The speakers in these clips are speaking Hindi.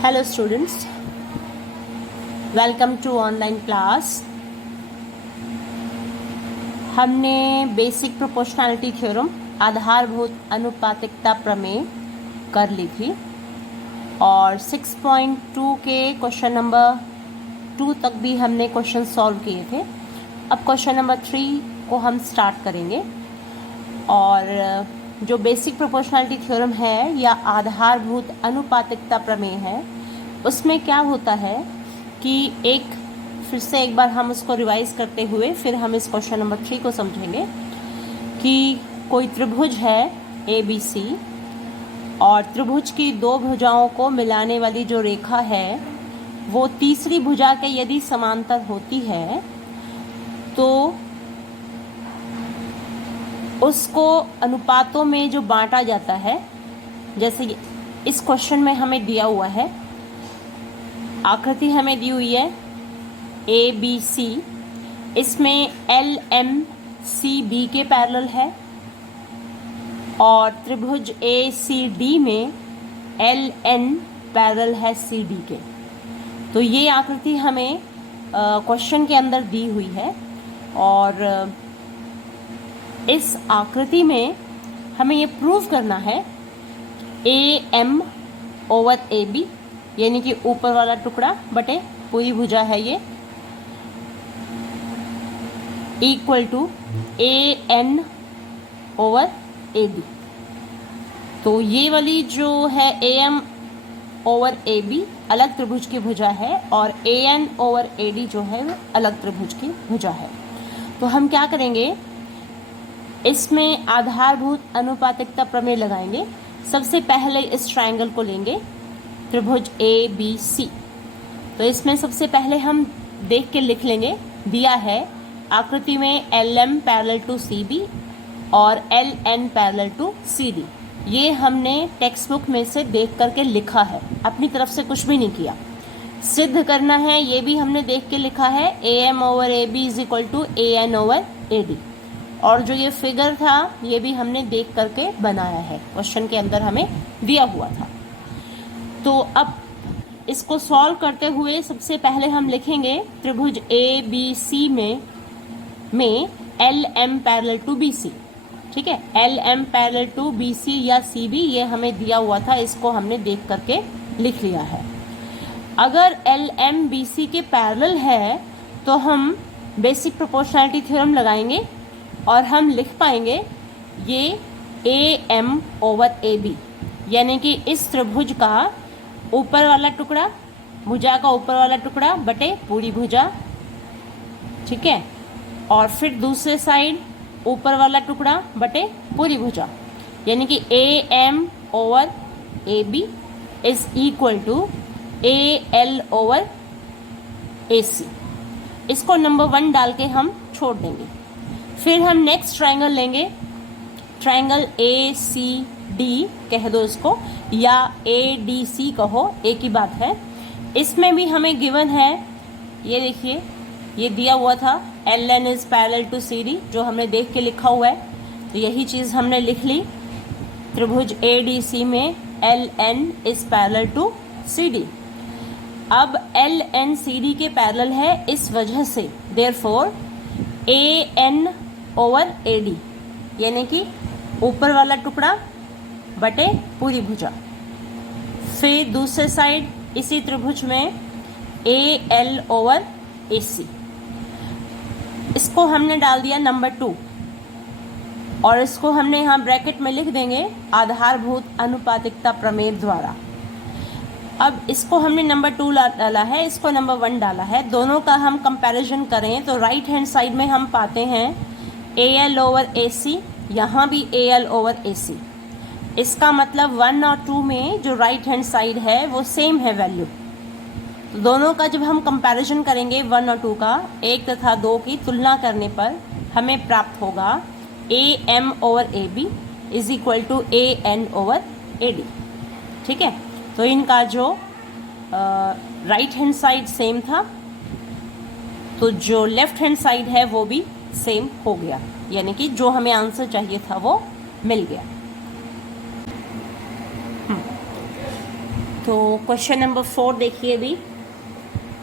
Hello students, welcome to online class. हमने बेसिक प्रोपोर्शनैलिटी थ्योरम आधारभूत अनुपातिकता प्रमेय कर ली थी और 6.2 के क्वेश्चन नंबर 2 तक भी हमने क्वेश्चन सॉल्व किए थे। अब क्वेश्चन नंबर 3 को हम स्टार्ट करेंगे और जो बेसिक प्रोपोर्शनैलिटी थ्योरम है या आधारभूत अनुपातिकता प्रमेय है उसमें क्या होता है कि फिर से एक बार हम उसको रिवाइज करते हुए फिर हम इस क्वेश्चन नंबर 3 को समझेंगे कि कोई त्रिभुज है ABC और त्रिभुज की दो भुजाओं को मिलाने वाली जो रेखा है वो तीसरी भुजा के यदि समांतर होती है तो उसको अनुपातों में जो बांटा जाता है, जैसे इस क्वेश्चन में हमें दिया हुआ है, आकृति हमें दी हुई है ABC, इसमें LMCB के पैरेलल है और त्रिभुज ACD में LN पैरेलल है CD के। तो ये आकृति हमें क्वेश्चन के अंदर दी हुई है और इस आकृति में हमें ये प्रूव करना है AM ओवर AB यानी कि ऊपर वाला टुकड़ा बटे पूरी भुजा है ये equal to AN over AB। तो ये वाली जो है AM ओवर AB अलग त्रिभुज की भुजा है और AN ओवर AD जो है अलग त्रिभुज की भुजा है। तो हम क्या करेंगे, इसमें आधारभूत अनुपातिकता प्रमेय लगाएंगे। सबसे पहले इस ट्रायंगल को लेंगे त्रिभुज ABC। तो इसमें सबसे पहले हम देख के लिख लेंगे, दिया है आकृति में LM पैरेलल टू CB और LN पैरेलल टू CD। ये हमने टेक्स्ट बुक में से देख करके लिखा है, अपनी तरफ से कुछ भी नहीं किया। सिद्ध करना है ये भी हमने देख के लिखा है, AM over AB is equal to AN over AD। और जो ये फिगर था ये भी हमने देख करके बनाया है, क्वेश्चन के अंदर हमें दिया हुआ था। तो अब इसको सॉल्व करते हुए सबसे पहले हम लिखेंगे त्रिभुज ABC में LM पैरेलल टू BC। ठीक है, LM पैरेलल टू BC या CB ये हमें दिया हुआ था, इसको हमने देख करके लिख लिया है। अगर LM BC के पैरेलल है तो हम बेसिक प्रोपोर्शनैलिटी थ्योरम लगाएंगे और हम लिख पाएंगे ये AM ओवर AB यानी कि इस त्रिभुज का ऊपर वाला टुकड़ा, भुजा का ऊपर वाला टुकड़ा बटे पूरी भुजा। ठीक है, और फिर दूसरे साइड ऊपर वाला टुकड़ा बटे पूरी भुजा यानी कि AM over AB is equal to AL over AC। इसको नंबर 1 डाल के हम छोड़ देंगे। फिर हम नेक्स्ट ट्रायंगल लेंगे, ट्रायंगल ACD कह दो इसको या ADC कहो, एक ही बात है। इसमें भी हमें गिवन है, ये देखिए ये दिया हुआ था LN is parallel to CD जो हमने देख के लिखा हुआ है, तो यही चीज़ हमने लिख ली। त्रिभुज ADC में LN is parallel to CD। अब LN CD के पैरेलल है, इस वजह से देयरफॉर AN ओवर AD यानी कि ऊपर वाला टुकड़ा बटे पूरी भुजा। फिर दूसरे साइड इसी त्रिभुज में AL ओवर AC, इसको हमने डाल दिया नंबर 2 और इसको हमने यहाँ ब्रैकेट में लिख देंगे आधारभूत अनुपातिकता प्रमेय द्वारा। अब इसको हमने नंबर 2 डाला है, इसको नंबर 1 डाला है, दोनों का हम कंपैरिजन करें तो राइट हैंड साइड में हम पाते हैं AL ओवर AC, यहाँ भी AL ओवर AC। इसका मतलब 1 और 2 में जो राइट हैंड साइड है वो सेम है वैल्यू। तो दोनों का जब हम कंपैरिजन करेंगे 1 और 2 का, 1 तथा 2 की तुलना करने पर हमें प्राप्त होगा AM over AB is equal to AN over AD। ठीक है, तो इनका जो राइट हैंड साइड सेम था तो जो लेफ्ट हैंड साइड है वो भी सेम हो गया, यानी कि जो हमें आंसर चाहिए था वो मिल गया। तो क्वेश्चन नंबर 4 देखिए भी,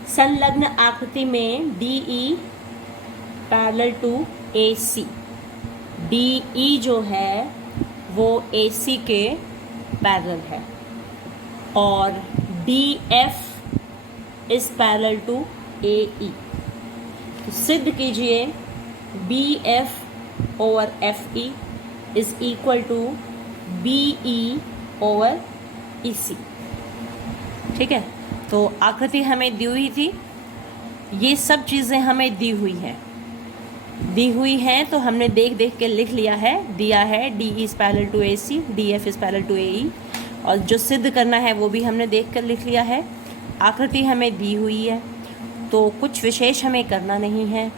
संलग्न आकृति में DE parallel to AC। DE जो है वो AC के पैरेलल है और DF is parallel to AE। तो सिद्ध कीजिए BF over FE is equal to BE over EC। ठीक है, तो आकृति हमें दी हुई थी, ये सब चीज़ें हमें दी हुई हैं तो हमने देख देख के लिख लिया है, दिया है DE is parallel to AC, DF is parallel to AE, और जो सिद्ध करना है वो भी हमने देख कर लिख लिया है। आकृति हमें दी हुई है तो कुछ विशेष हमें करना नहीं है।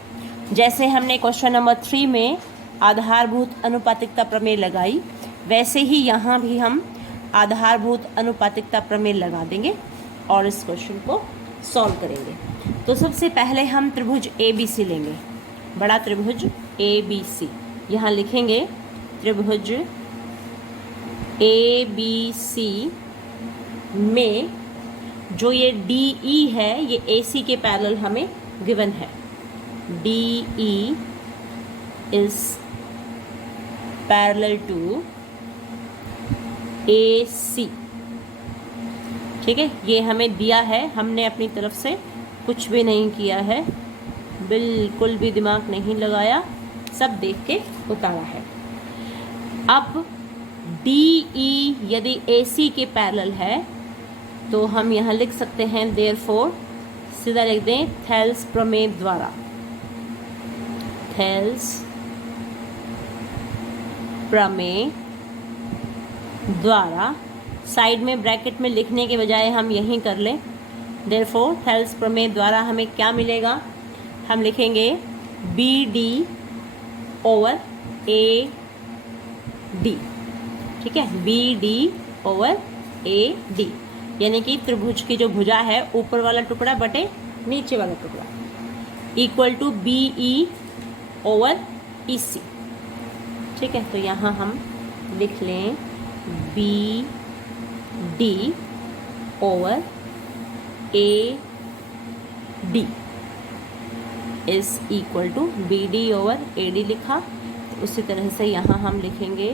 जैसे हमने क्वेश्चन नंबर 3 में आधारभूत अनुपातिकता प्रमेय लगाई, वैसे ही यहाँ भी हम आधारभूत अनुपातिकता प्रमेय लगा देंगे और इस क्वेश्चन को सॉल्व करेंगे। तो सबसे पहले हम त्रिभुज ABC लेंगे, बड़ा त्रिभुज ABC। यहाँ लिखेंगे त्रिभुज ABC में जो ये DE है ये AC के पैरेलल हमें गिवन है। DE is parallel to AC। ठीक है, ये हमें दिया है, हमने अपनी तरफ से कुछ भी नहीं किया है, बिल्कुल भी दिमाग नहीं लगाया, सब देख के उतारा है। अब DE यदि AC के पैरेलल है तो हम यहाँ लिख सकते हैं देयरफॉर, सीधा लिख दें थेल्स प्रमेय द्वारा। थेल्स प्रमेय द्वारा, साइड में ब्रैकेट में लिखने के बजाय हम यहीं कर लें। देयरफॉर थेल्स प्रमेय द्वारा हमें क्या मिलेगा, हम लिखेंगे BD ओवर AD। ठीक है, BD ओवर AD यानी कि त्रिभुज की जो भुजा है ऊपर वाला टुकड़ा बटे नीचे वाला टुकड़ा equal to BE over EC। ठीक है, तो यहाँ हम लिख लें BD over AD is equal to BD over AD लिखा। तो उसी तरह से यहाँ हम लिखेंगे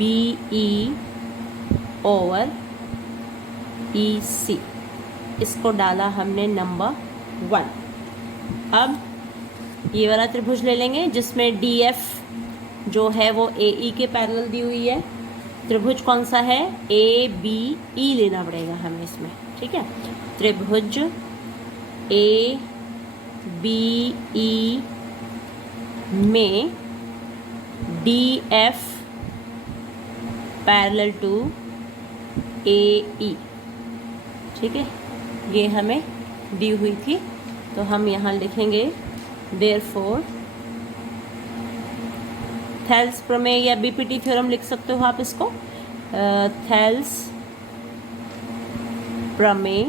BE ओवर EC, इसको डाला हमने नंबर 1। अब ये वाला त्रिभुज ले लेंगे जिसमें DF जो है वो AE के पैरेलल दी हुई है। त्रिभुज कौन सा है, ABE लेना पड़ेगा हमें इसमें। ठीक है, त्रिभुज ABE में DF पैरेलल टू AE। ठीक है, ये हमें दी हुई थी तो हम यहाँ लिखेंगे देयरफॉर थेल्स प्रमेय या BPT थ्योरम लिख सकते हो आप इसको। थेल्स प्रमेय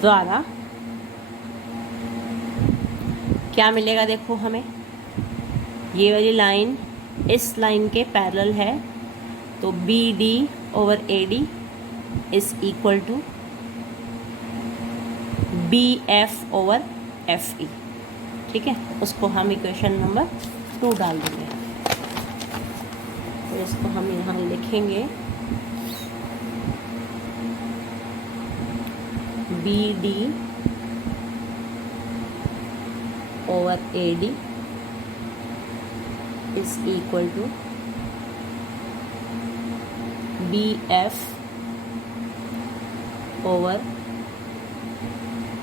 द्वारा क्या मिलेगा, देखो हमें ये वाली लाइन इस लाइन के पैरेलल है तो BD over AD is equal to BF over FE। ठीक है, उसको हम इक्वेशन नंबर 2 डाल देंगे। तो इसको हम यहाँ लिखेंगे BD over AD is equal to BF over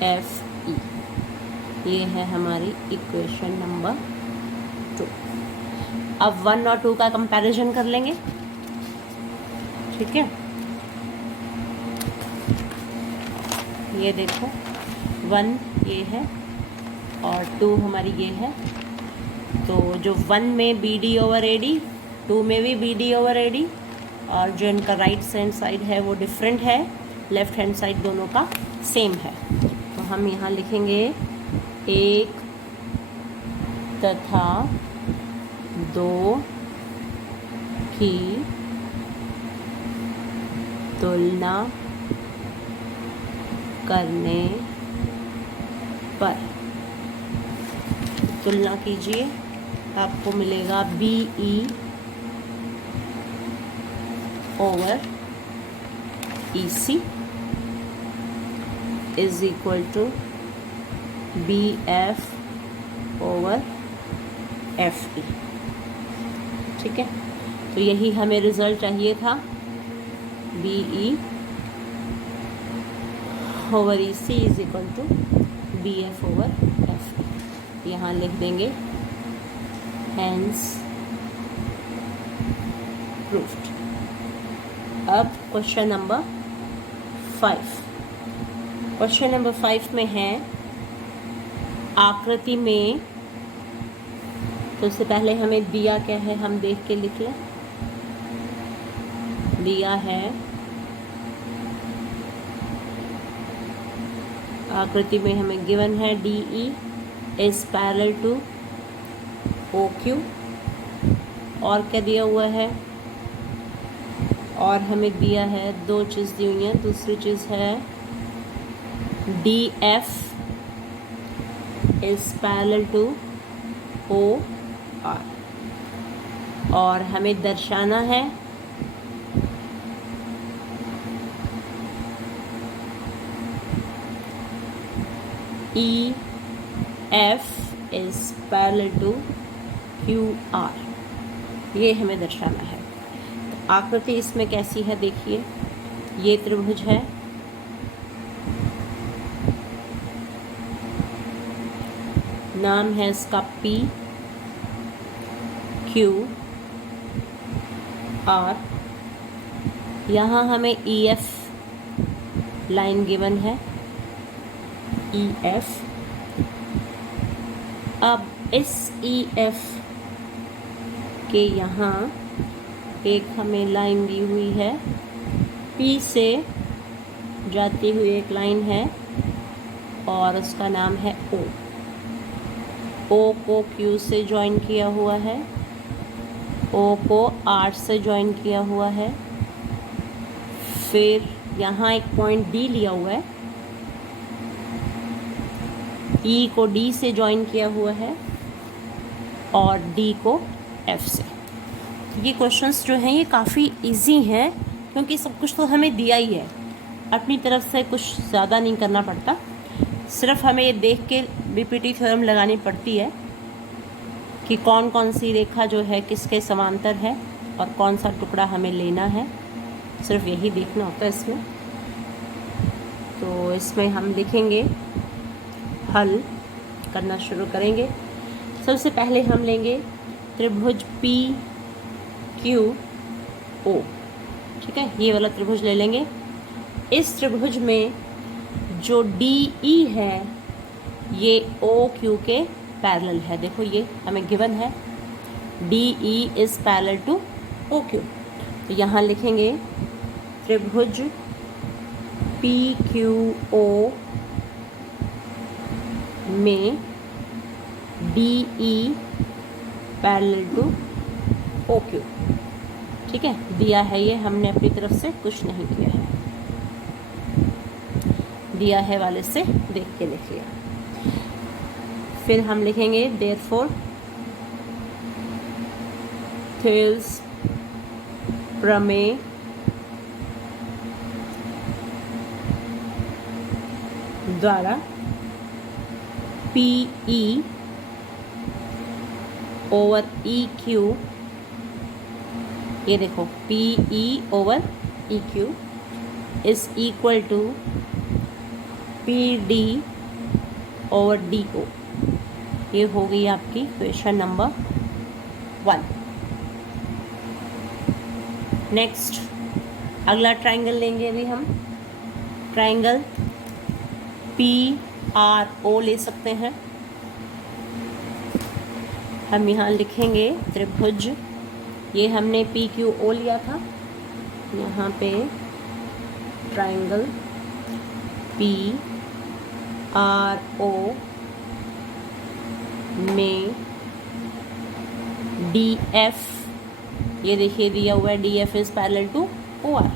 FE। ये है हमारी इक्वेशन नंबर 2। अब 1 और 2 का कंपैरिजन कर लेंगे। ठीक है, ये देखो 1 ये है और 2 हमारी ये है। तो जो 1 में BD ओवर AD, 2 में भी BD ओवर AD, और जो इनका राइट हैंड साइड है वो डिफरेंट है, लेफ्ट हैंड साइड दोनों का सेम है। तो हम यहाँ लिखेंगे 1 तथा 2 की तुलना करने पर, तुलना कीजिए, आपको मिलेगा BE over EC is equal to BF over FE। ठीक है, तो यही हमें रिजल्ट चाहिए था, BE over EC is equal to BF over FE। यहाँ लिख देंगे हैंस प्रूफ्ड। अब क्वेश्चन नंबर 5। क्वेश्चन नंबर 5 में है आकृति में, तो उससे पहले हमें दिया क्या है हम देख के लिख लें। दिया है आकृति में हमें गिवन है DE is parallel to OQ, और क्या दिया हुआ है, और हमें दिया है दो चीज़ दी हुई हैं। दूसरी चीज़ है DF is parallel to OR, और हमें दर्शाना है EF is parallel to QR, ये हमें दर्शाना है। तो आकृति इसमें कैसी है देखिए, ये त्रिभुज है, नाम है इसका PQR, यहाँ हमें EF लाइन गिवन है, EF। अब इस EF के यहाँ एक हमें लाइन दी हुई है, P से जाती हुई एक लाइन है और उसका नाम है O। O को Q से ज्वाइन किया हुआ है, O को R से ज्वाइन किया हुआ है, फिर यहाँ एक पॉइंट D लिया हुआ है, E को D से ज्वाइन किया हुआ है और D को F से। ये क्वेश्चंस जो हैं ये काफ़ी इजी हैं, क्योंकि सब कुछ तो हमें दिया ही है, अपनी तरफ से कुछ ज़्यादा नहीं करना पड़ता, सिर्फ हमें ये देख के बीपीटी थ्योरम लगानी पड़ती है कि कौन कौन सी रेखा जो है किसके समांतर है और कौन सा टुकड़ा हमें लेना है, सिर्फ यही देखना होता है इसमें। तो इसमें हम लिखेंगे, हल करना शुरू करेंगे। सबसे पहले हम लेंगे त्रिभुज PQO, ठीक है, ये वाला त्रिभुज ले लेंगे। इस त्रिभुज में जो DE है ये OQ के पैरेलल है, देखो ये हमें गिवन है, DE is parallel to OQ। तो यहाँ लिखेंगे त्रिभुज PQO में DE पैरेलल टू OQ, ठीक है, दिया है ये, हमने अपनी तरफ से कुछ नहीं किया है, दिया है वाले से देख के लिख लिया। फिर हम लिखेंगे देयरफॉर थेल्स प्रमेय द्वारा PE ओवर EQ, ये देखो PE over EQ is equal to PD over DO। ये हो गई आपकी क्वेश्चन नंबर 1। नेक्स्ट अगला ट्राइंगल लेंगे अभी हम, ट्राइंगल PRO ले सकते हैं। हम यहाँ लिखेंगे त्रिभुज, ये हमने PQO लिया था, यहाँ पे ट्राइंगल PRO में DF, ये देखिए दिया हुआ है DF is parallel to OR,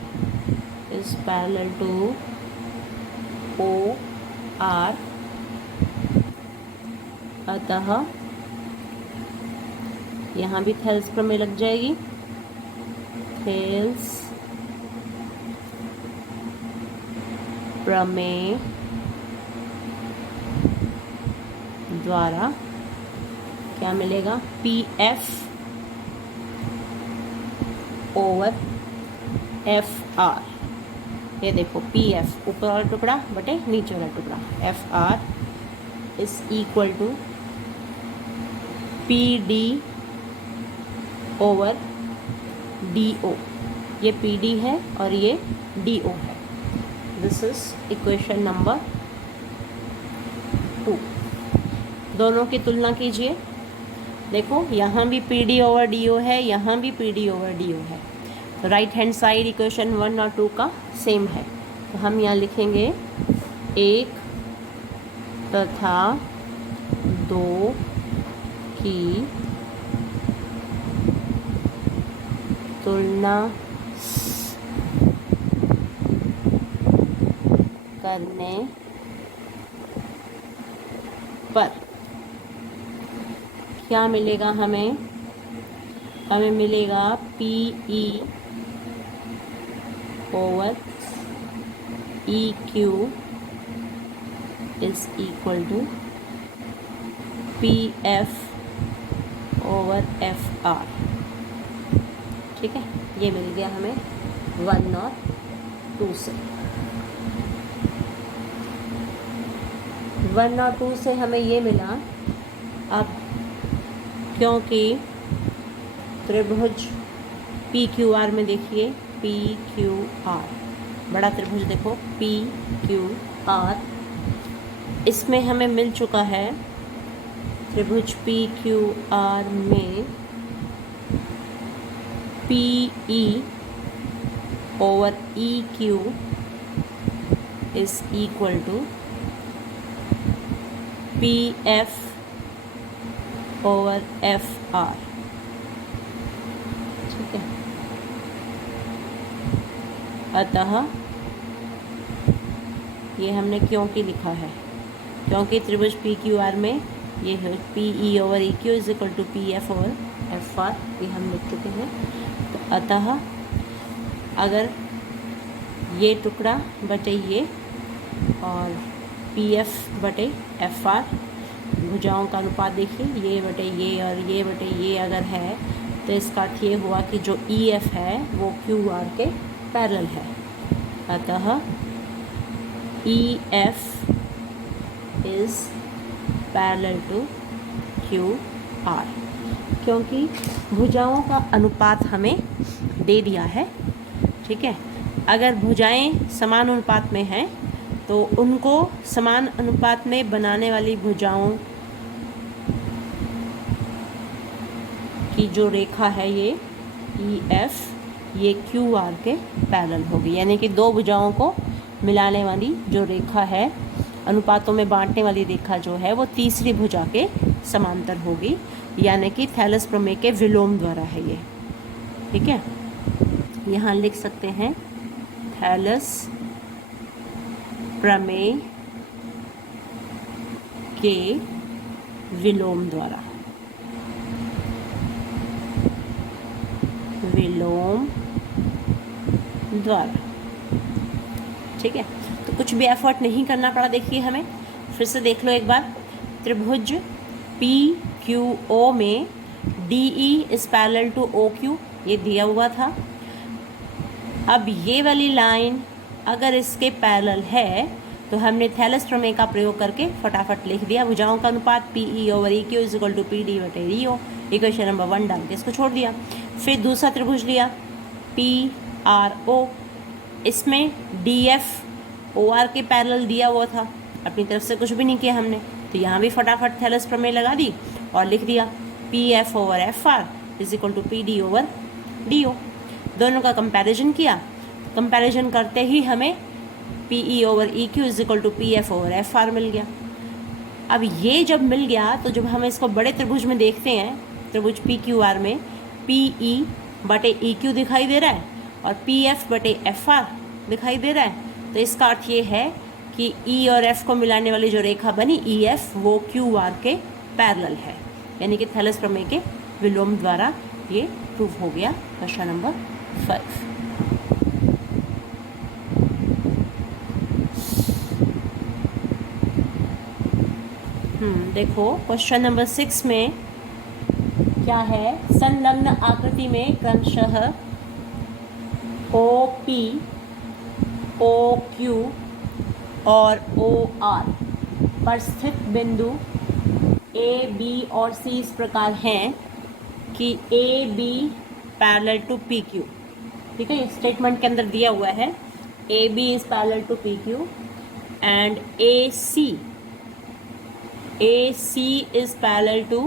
is parallel to O R, अतः यहाँ भी थेल्स प्रमेय लग जाएगी। थेल्स प्रमेय द्वारा क्या मिलेगा? P F over F R. ये देखो पी एफ ऊपर वाला टुकड़ा बटे नीचे वाला टुकड़ा, F R is equal to P D over D O. ये पी डी है और ये डी ओ है। This is equation number 2। दोनों की तुलना कीजिए। देखो यहाँ भी P D over D O है, यहाँ भी P D over D O है। तो राइट हैंड साइड इक्वेशन 1 और 2 का सेम है। तो हम यहाँ लिखेंगे 1 तथा 2 की तुलना करने पर क्या मिलेगा हमें? हमें मिलेगा P E over E Q is equal to P F over F R. ठीक है, ये मिल गया हमें 1 और 2 से। 1 और 2 से हमें ये मिला। अब क्योंकि त्रिभुज पी क्यू आर में देखिए, पी क्यू आर बड़ा त्रिभुज देखो पी क्यू आर, इसमें हमें मिल चुका है त्रिभुज पी क्यू आर में P E over E Q is equal to P F over F R. ठीक है, अतः ये हमने क्योंकि लिखा है, क्योंकि त्रिभुज पी क्यू आर में ये है P E over E Q is equal to P F over F R, ये हम लिख चुके हैं। तो अतः अगर ये टुकड़ा बटे ये और पी एफ बटे एफ आर, भुजाओं का अनुपात देखिए, ये बटे ये और ये बटे ये अगर है तो इसका अर्थ ये हुआ कि जो ई एफ है वो क्यू आर के पैरेलल है। अतः E F is parallel to Q R, क्योंकि भुजाओं का अनुपात हमें दे दिया है। ठीक है, अगर भुजाएं समान अनुपात में हैं तो उनको समान अनुपात में बनाने वाली भुजाओं की जो रेखा है ये ई एफ, ये क्यू आर के पैरेलल होगी। यानी कि दो भुजाओं को मिलाने वाली जो रेखा है, अनुपातों में बांटने वाली रेखा जो है वो तीसरी भुजा के समांतर होगी, यानी कि थैलस प्रमेय के विलोम द्वारा है ये। ठीक है, यहाँ लिख सकते हैं थैलस प्रमेय के विलोम द्वारा, विलोम द्वारा। ठीक है, तो कुछ भी एफर्ट नहीं करना पड़ा। देखिए हमें फिर से देख लो एक बार, त्रिभुज पी क्यू ओ में D E is parallel to O Q, ये दिया हुआ था। अब ये वाली लाइन अगर इसके पैरेलल है तो हमने थैलस प्रमेय का प्रयोग करके फटाफट लिख दिया। भुजाओं का अनुपात P E over E Q is equal to P D बटे डी ओ, इक्वेशन नंबर 1 डाल के इसको छोड़ दिया। फिर दूसरा त्रिभुज लिया पी आर ओ, इसमें डी एफ ओ आर के पैरेलल दिया हुआ था, अपनी तरफ से कुछ भी नहीं किया हमने, तो यहाँ भी फटाफट थैलस प्रमेय लगा दी और लिख दिया P F over F R is equal to P D over D O. दोनों का कंपैरिजन किया, कंपैरिजन करते ही हमें P E over E Q is equal to P F over F R मिल गया। अब ये जब मिल गया तो जब हम इसको बड़े त्रिभुज में देखते हैं, त्रिभुज पी क्यू आर में पी ई बटे ई क्यू दिखाई दे रहा है और पी एफ बटे एफ आर दिखाई दे रहा है। तो इसका अर्थ ये है कि ई और एफ को मिलाने वाली जो रेखा बनी ई एफ वो क्यू आर के पैरेलल है, यानी कि थैलेस प्रमेय के विलोम द्वारा ये प्रूव हो गया। Question number 5। देखो क्वेश्चन नंबर 6 में क्या है, संलग्न आकृति में क्रमशः ओ पी, ओ क्यू और ओ आर पर स्थित बिंदु ए बी और सी इस प्रकार हैं कि A B parallel to P Q. ठीक है, ये स्टेटमेंट के अंदर दिया हुआ है, A B is parallel to P Q and A C is parallel to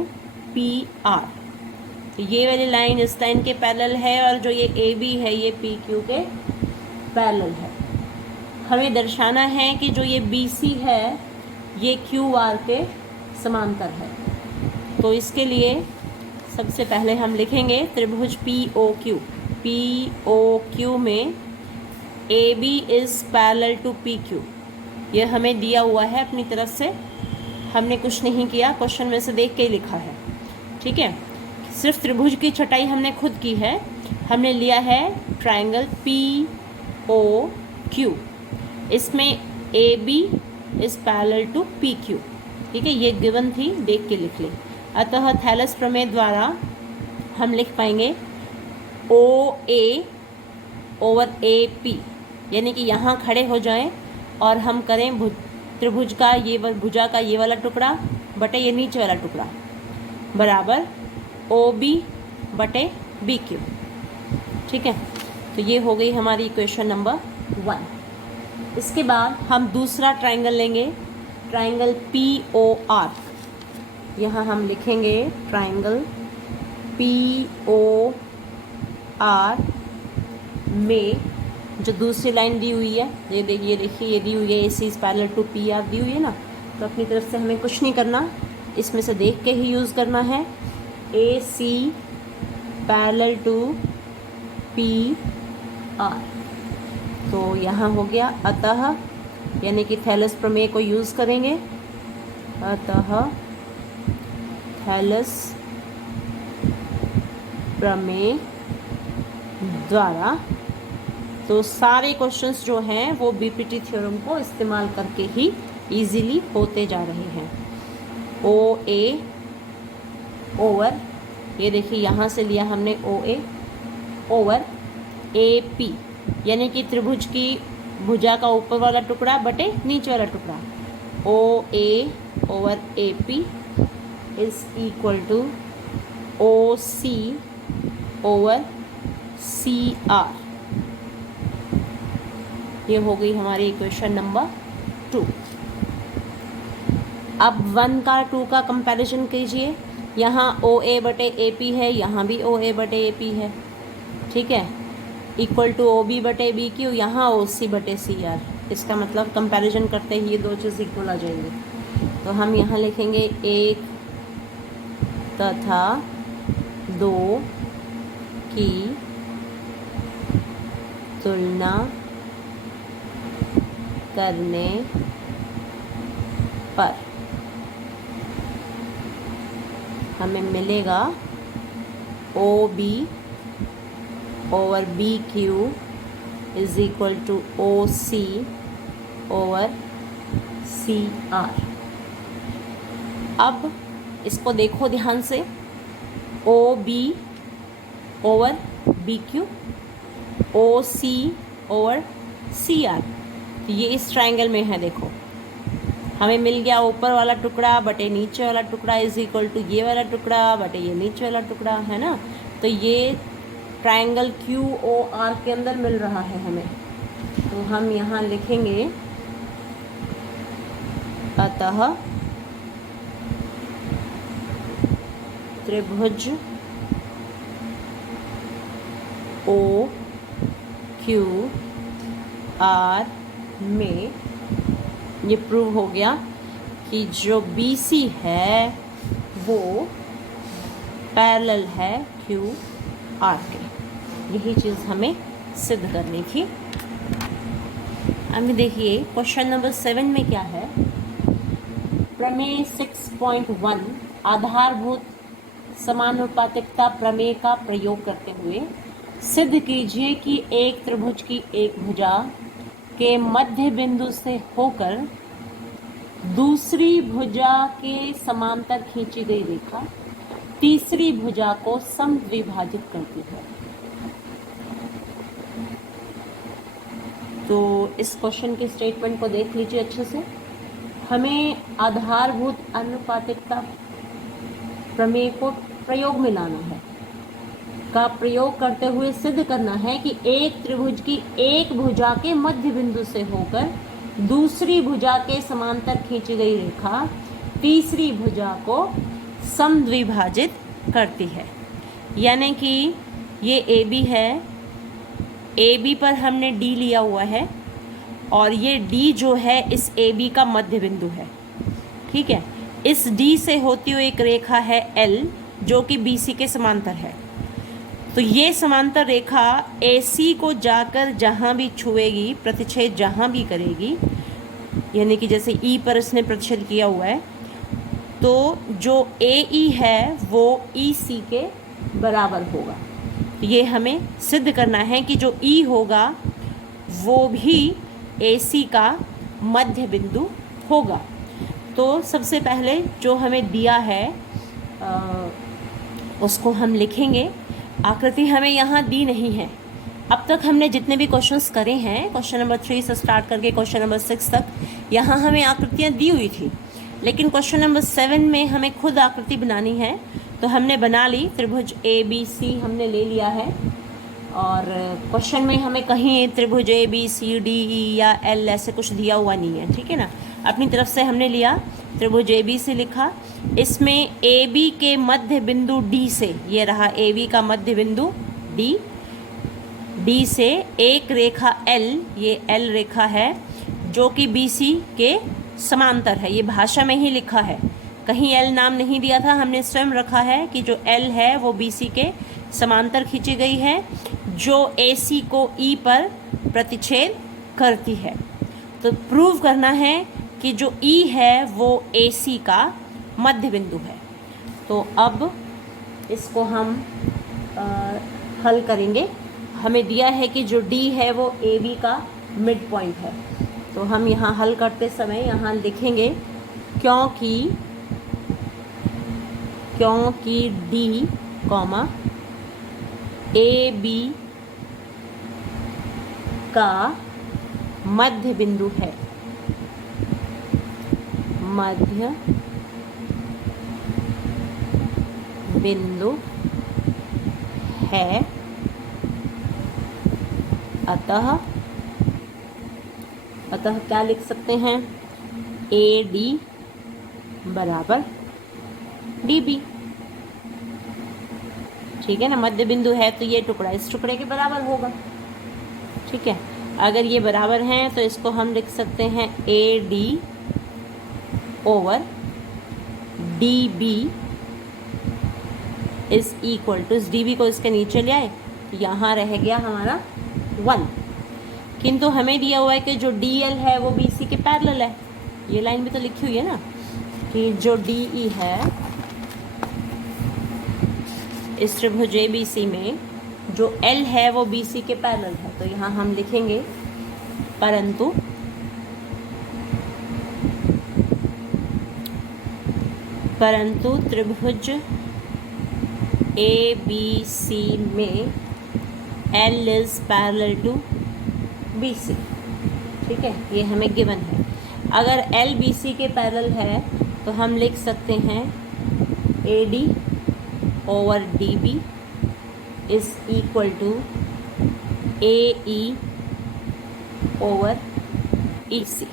P R. तो ये वाली लाइन इस लाइन के पैरेलल है और जो ये ए बी है ये पी क्यू के पैरेलल है। हमें दर्शाना है कि जो ये बी सी है ये क्यू आर के समांतर है। तो इसके लिए सबसे पहले हम लिखेंगे त्रिभुज पी ओ क्यू में A B is parallel to P Q. ये हमें दिया हुआ है अपनी तरफ से, हमने कुछ नहीं किया, क्वेश्चन में से देख के ही लिखा है। ठीक है, सिर्फ त्रिभुज की छटाई हमने खुद की है। हमने लिया है ट्रायंगल पी ओ क्यू, इसमें A B is parallel to P Q. ठीक है, ये गिवन थी, देख के लिख ले। अतः थैलेस प्रमेय द्वारा हम लिख पाएंगे ओ ए ओवर ए पी, यानी कि यहाँ खड़े हो जाएं और हम करें त्रिभुज का ये भुजा का ये वाला टुकड़ा बटे ये नीचे वाला टुकड़ा बराबर ओ बी बटे बी क्यू। ठीक है, तो ये हो गई हमारी इक्वेशन नंबर 1। इसके बाद हम दूसरा ट्रायंगल लेंगे, ट्रायंगल पी ओ आर। यहाँ हम लिखेंगे ट्रायंगल पी ओ आर में जो दूसरी लाइन दी हुई है, ये देखिए ये दी हुई है A C is parallel to P R दी हुई है ना। तो अपनी तरफ से हमें कुछ नहीं करना, इसमें से देख के ही यूज़ करना है। A C parallel to P R, तो यहाँ हो गया अतः, यानी कि थैलेस प्रमेय को यूज़ करेंगे। अतः थैलेस प्रमेय द्वारा, तो सारे क्वेश्चंस जो हैं वो बीपीटी थ्योरम को इस्तेमाल करके ही इजीली होते जा रहे हैं। ओ ए ओवर, ये देखिए यहाँ से लिया हमने ओ ए ओवर ए पी, यानी कि त्रिभुज की भुजा का ऊपर वाला टुकड़ा बटे नीचे वाला टुकड़ा। O A over A P is equal to O C over C R. ये हो गई हमारी इक्वेशन नंबर 2। अब 1 का 2 का कंपैरिजन कीजिए। यहाँ ओ ए बटे ए पी है, यहाँ भी ओ ए बटे ए पी है। ठीक है, इक्वल टू ओ बी बटे बी क्यू, यहाँ ओ सी बटे सी आर। इसका मतलब कंपैरिजन करते ही ये दो चीज़ इक्वल आ जाएंगे। तो हम यहाँ लिखेंगे 1 तथा 2 की तुलना करने पर हमें मिलेगा O B over B Q is equal to O C over C R. अब इसको देखो ध्यान से, O B over B Q, O C over C R. ये इस ट्रायंगल में है, देखो हमें मिल गया ऊपर वाला टुकड़ा बटे नीचे वाला टुकड़ा इज इक्वल टू ये वाला टुकड़ा बटे ये नीचे वाला टुकड़ा, है ना। तो ये ट्रायंगल क्यू ओ आर के अंदर मिल रहा है हमें। तो हम यहाँ लिखेंगे अतः त्रिभुज ओ क्यू आर में ये प्रूव हो गया कि जो BC है वो पैरेलल है QR के। यही चीज़ हमें सिद्ध करनी थी। अभी देखिए क्वेश्चन नंबर 7 में क्या है। प्रमेय 6.1 आधारभूत समानुपातिकता प्रमेय का प्रयोग करते हुए सिद्ध कीजिए कि एक त्रिभुज की एक भुजा के मध्य बिंदु से होकर दूसरी भुजा के समांतर खींची गई रेखा तीसरी भुजा को समद्विभाजित करती है। तो इस क्वेश्चन के स्टेटमेंट को देख लीजिए अच्छे से। हमें आधारभूत अनुपातिकता प्रमेय को प्रयोग में लाना है, का प्रयोग करते हुए सिद्ध करना है कि एक त्रिभुज की एक भुजा के मध्य बिंदु से होकर दूसरी भुजा के समांतर खींची गई रेखा तीसरी भुजा को समद्विभाजित करती है। यानी कि ये AB है, AB पर हमने D लिया हुआ है और ये D जो है इस AB का मध्य बिंदु है। ठीक है, इस D से होती हुई एक रेखा है L जो कि BC के समांतर है। तो ये समांतर रेखा AC को जाकर जहाँ भी छुएगी, प्रतिच्छेद जहाँ भी करेगी, यानी कि जैसे E पर इसने प्रतिच्छेद किया हुआ है, तो जो AE है वो EC के बराबर होगा। तो ये हमें सिद्ध करना है कि जो E होगा वो भी AC का मध्य बिंदु होगा। तो सबसे पहले जो हमें दिया है उसको हम लिखेंगे। आकृति हमें यहाँ दी नहीं है। अब तक हमने जितने भी क्वेश्चंस करे हैं, क्वेश्चन नंबर 3 से स्टार्ट करके क्वेश्चन नंबर 6 तक, यहाँ हमें आकृतियाँ दी हुई थी, लेकिन क्वेश्चन नंबर 7 में हमें खुद आकृति बनानी है। तो हमने बना ली, त्रिभुज ABC हमने ले लिया है और क्वेश्चन में हमें कहीं त्रिभुज ABCDE या L ऐसे कुछ दिया हुआ नहीं है। ठीक है ना, अपनी तरफ से हमने लिया, त्रिभुज ABC लिखा, इसमें AB के मध्य बिंदु D से, ये रहा AB का मध्य बिंदु D से एक रेखा L, ये L रेखा है जो कि BC के समांतर है। ये भाषा में ही लिखा है, कहीं L नाम नहीं दिया था, हमने स्वयं रखा है कि जो L है वो BC के समांतर खींची गई है, जो AC को E पर प्रतिच्छेद करती है। तो प्रूव करना है कि जो E है वो AC का मध्य बिंदु है। तो अब इसको हम हल करेंगे। हमें दिया है कि जो D है वो AB का मिड पॉइंट है। तो हम यहाँ हल करते समय यहाँ लिखेंगे क्योंकि D, AB का मध्य बिंदु है, मध्य बिंदु है, अतः क्या लिख सकते हैं, AD बराबर DB। ठीक है ना, मध्य बिंदु है तो ये टुकड़ा इस टुकड़े के बराबर होगा। ठीक है, अगर ये बराबर हैं तो इसको हम लिख सकते हैं AD over DB is equal to, इस DB को इसके नीचे ले आए तो यहाँ रह गया हमारा 1। किंतु हमें दिया हुआ है कि जो DL है वो BC के पैरेलल है। ये लाइन भी तो लिखी हुई है ना कि जो DE है इस त्रिभुज ABC में जो L है वो BC के पैरेलल है। तो यहाँ हम लिखेंगे परंतु त्रिभुज ABC में L is parallel to BC। ठीक है, ये हमें गिवन है। अगर L BC के पैरेलल है तो हम लिख सकते हैं AD over DB is equal to AE over EC,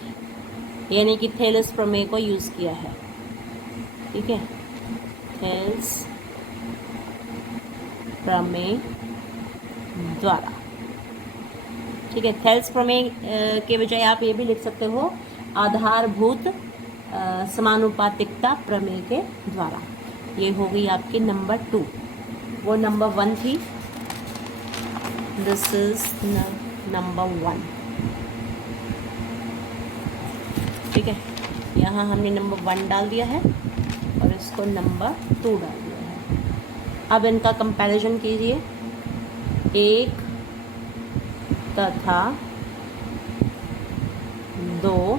यानी कि थेलेस प्रमेय को यूज़ किया है। ठीक है, थेल्स प्रमेय द्वारा। ठीक है, थेल्स प्रमेय के बजाय आप ये भी लिख सकते हो आधारभूत समानुपातिकता प्रमेय के द्वारा। ये हो गई आपकी नंबर 2। वो नंबर 1 थी, दिस इज नंबर 1। ठीक है, यहाँ हमने नंबर 1 डाल दिया है और इसको नंबर 2 डाल दिया है। अब इनका कंपैरिजन कीजिए, 1 तथा 2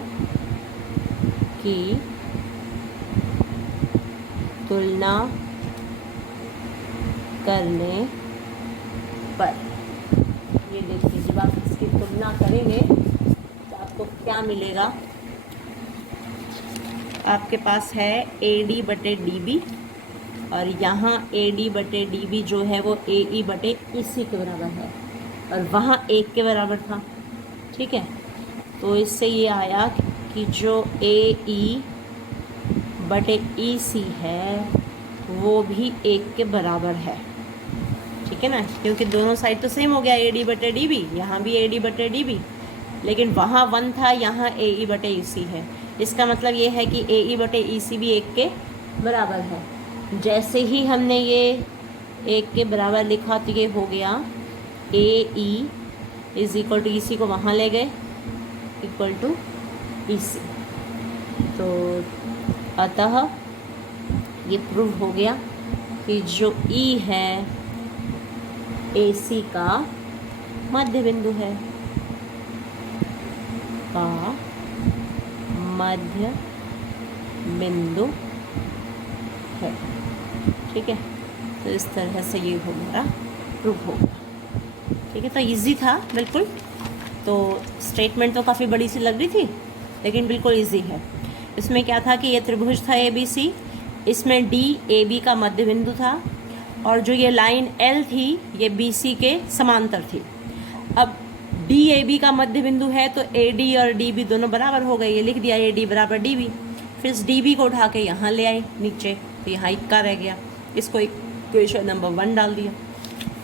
की तुलना करने पर, ये देखिए जब आप इसकी तुलना करेंगे तो आपको क्या मिलेगा। आपके पास है AD बटे DB और यहाँ AD बटे DB जो है वो AE बटे EC के बराबर है और वहाँ 1 के बराबर था। ठीक है, तो इससे ये आया कि जो AE बटे EC है वो भी 1 के बराबर है। ठीक है ना, क्योंकि दोनों साइड तो सेम हो गया, AD बटे DB, यहाँ भी AD बटे DB, लेकिन वहाँ 1 था, यहाँ AE बटे EC है। इसका मतलब ये है कि AE बटे EC भी 1 के बराबर है। जैसे ही हमने ये 1 के बराबर लिखा तो ये हो गया AE is equal to EC को वहाँ ले गए इक्वल टू EC, तो अतः ये प्रूव हो गया कि जो E है AC का मध्य बिंदु है, का मध्य बिंदु है। ठीक है, तो इस तरह से ये हमारा प्रूव होगा। ठीक है, तो इजी था बिल्कुल। तो स्टेटमेंट तो काफ़ी बड़ी सी लग रही थी लेकिन बिल्कुल इजी है। इसमें क्या था कि ये त्रिभुज था ABC, इसमें D AB का मध्य बिंदु था और जो ये लाइन L थी ये BC के समांतर थी। अब DAB का मध्य बिंदु है तो AD और DB दोनों बराबर हो गए, ये लिख दिया AD बराबर DB। फिर इस DB को उठा के यहाँ ले आई नीचे, तो यहाँ इक्का रह गया, इसको इक्वेशन नंबर 1 डाल दिया।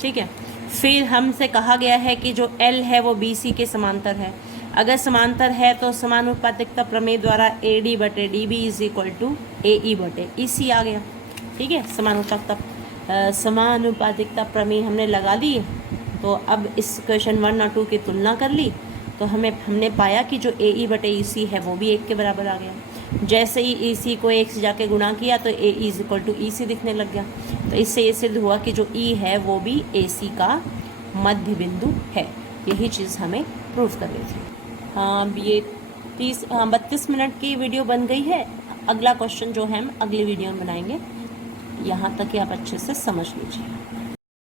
ठीक है, फिर हमसे कहा गया है कि जो L है वो BC के समांतर है। अगर समांतर है तो समानुपातिकता प्रमेय द्वारा AD बटे DB is equal to AE बटे EC आ गया। ठीक है, समानुपातिकता प्रमेय हमने लगा दी। तो अब इस क्वेश्चन 1 और 2 की तुलना कर ली तो हमने पाया कि जो AE बटे EC है वो भी 1 के बराबर आ गया। जैसे ही EC को 1 से जाके गुणा किया तो AE is equal to EC दिखने लग गया। तो इससे ये सिद्ध हुआ कि जो E है वो भी AC का मध्य बिंदु है। यही चीज़ हमें प्रूव करनी थी। हाँ, अब ये 32 मिनट की वीडियो बन गई है। अगला क्वेश्चन जो है हम अगली वीडियो में बनाएंगे। यहाँ तक कि आप अच्छे से समझ लीजिए।